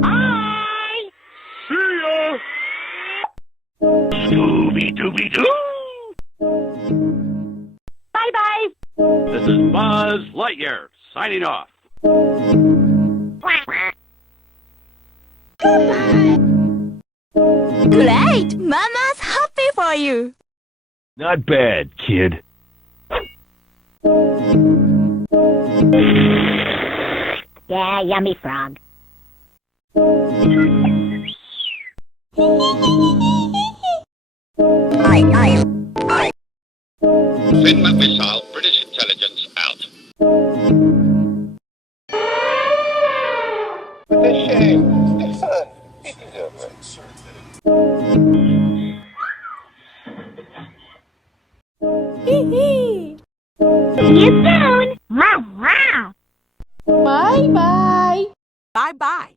Bye! See ya! Scooby-Dooby-Doo! Bye-bye. This is Buzz Lightyear, signing off. Great! Mama's happy for you. Not bad, kid. Yeah, yummy frog. Finland missile, British intelligence out. What a shame. It is over. See you soon. Wow, wow. Bye-bye. Bye-bye.